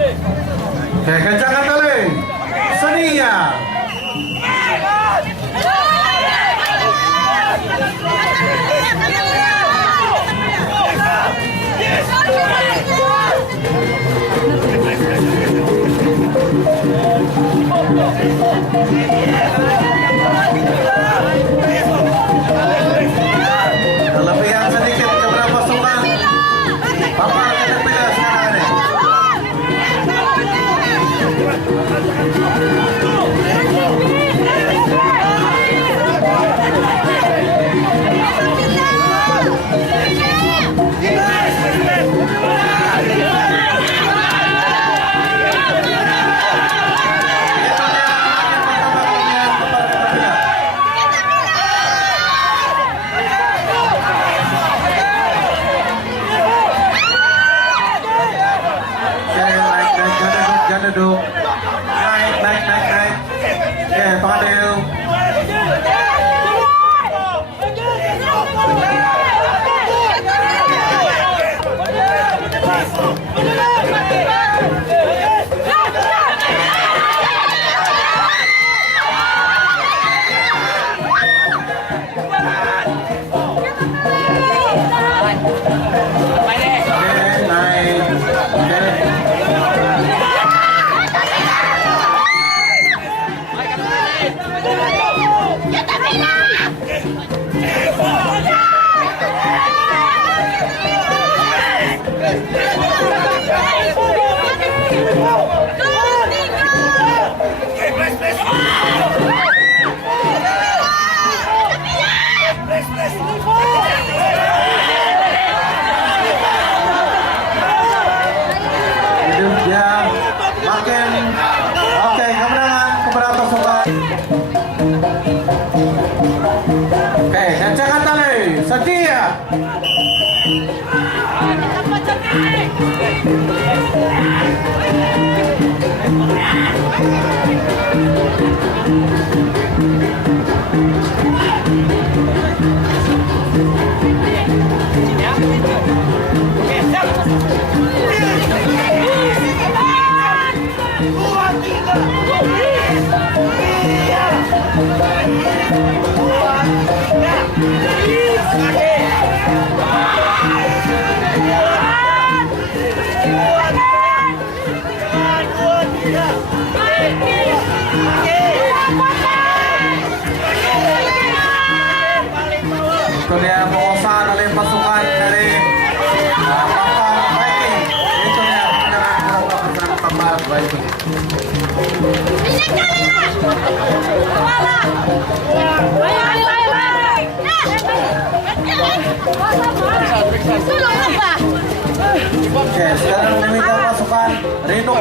Oke, kencangkan kali. Senia. Kelebihan sedikit keberapa pasukan. Bapak kita pilih sekarang ini. Jangan duduk. Naik. Oke, Fadil. Hidupnya makin oke, kemenangan keberapa pasukan. Oke, kencangkan tali. Setia. Itu dia pengusaha oleh pasukan dari Papar Viking. Itu dia penyerangan pasukan Papar Viking. Oke, sekarang meminta pasukan Rino